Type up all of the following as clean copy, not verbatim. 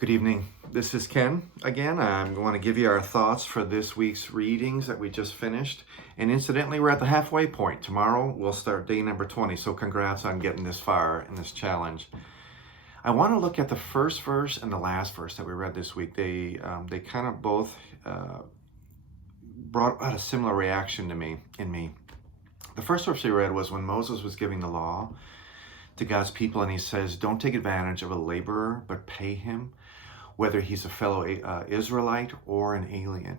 Good evening. This is Ken again. I'm going to give you our thoughts for this week's readings that we just finished. And incidentally, we're at the halfway point. Tomorrow we'll start day number 20. So congrats on getting this far in this challenge. I want to look at the first verse and the last verse that we read this week. They kind of both brought out a similar reaction to me. The first verse we read was when Moses was giving the law to God's people, and he says, "Don't take advantage of a laborer, but pay him, whether he's a fellow Israelite or an alien."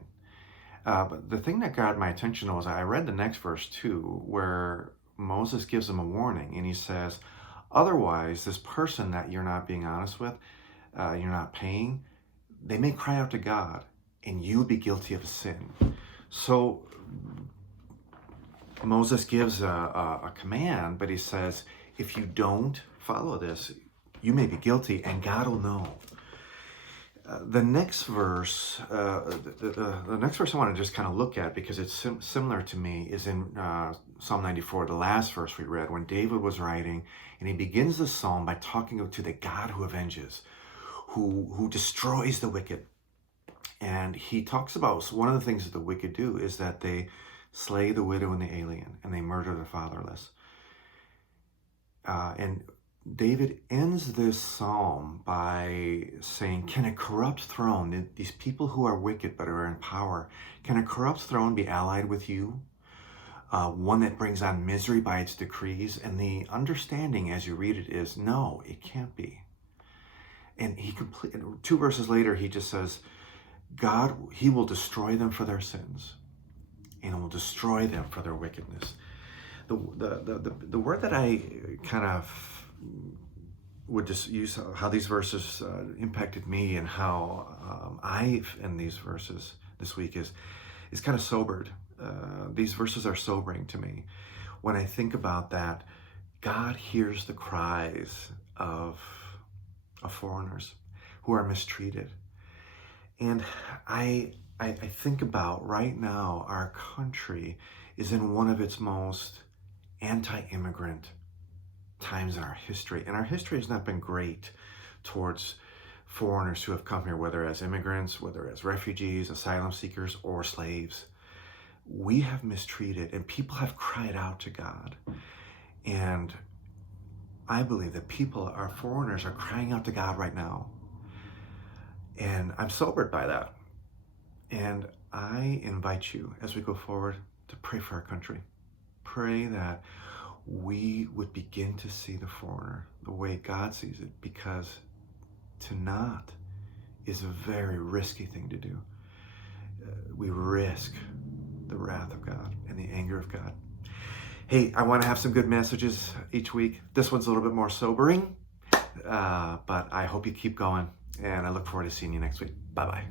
But the thing that got my attention was I read the next verse too, where Moses gives them a warning, and he says, "Otherwise, this person that you're not being honest with, you're not paying, they may cry out to God, and you'll be guilty of a sin." So Moses gives a command, but he says, if you don't follow this, you may be guilty, and God will know. The next verse, the next verse I want to just kind of look at, because it's similar to me, is in Psalm 94, the last verse we read, when David was writing, and he begins the psalm by talking to the God who avenges, who destroys the wicked. And he talks about one of the things that the wicked do is that they slay the widow and the alien, and they murder the fatherless. And David ends this psalm by saying, can a corrupt throne, these people who are wicked but are in power, can a corrupt throne be allied with you? One that brings on misery by its decrees? And the understanding as you read it is, no, it can't be. And two verses later, he just says, God, he will destroy them for their sins, and will destroy them for their wickedness. The word that I kind of would just use, how these verses impacted me, and how I've in these verses this week is kind of sobered. These verses are sobering to me when I think about that. God hears the cries of foreigners who are mistreated, and I think about right now our country is in one of its most anti-immigrant times in our history. And our history has not been great towards foreigners who have come here, whether as immigrants, whether as refugees, asylum seekers, or slaves. We have mistreated, and people have cried out to God. And I believe that our foreigners are crying out to God right now. And I'm sobered by that. And I invite you, as we go forward, to pray for our country. Pray that we would begin to see the foreigner the way God sees it, because to not is a very risky thing to do. We risk the wrath of God and the anger of God. Hey, I want to have some good messages each week. This one's a little bit more sobering, but I hope you keep going, and I look forward to seeing you next week. Bye-bye.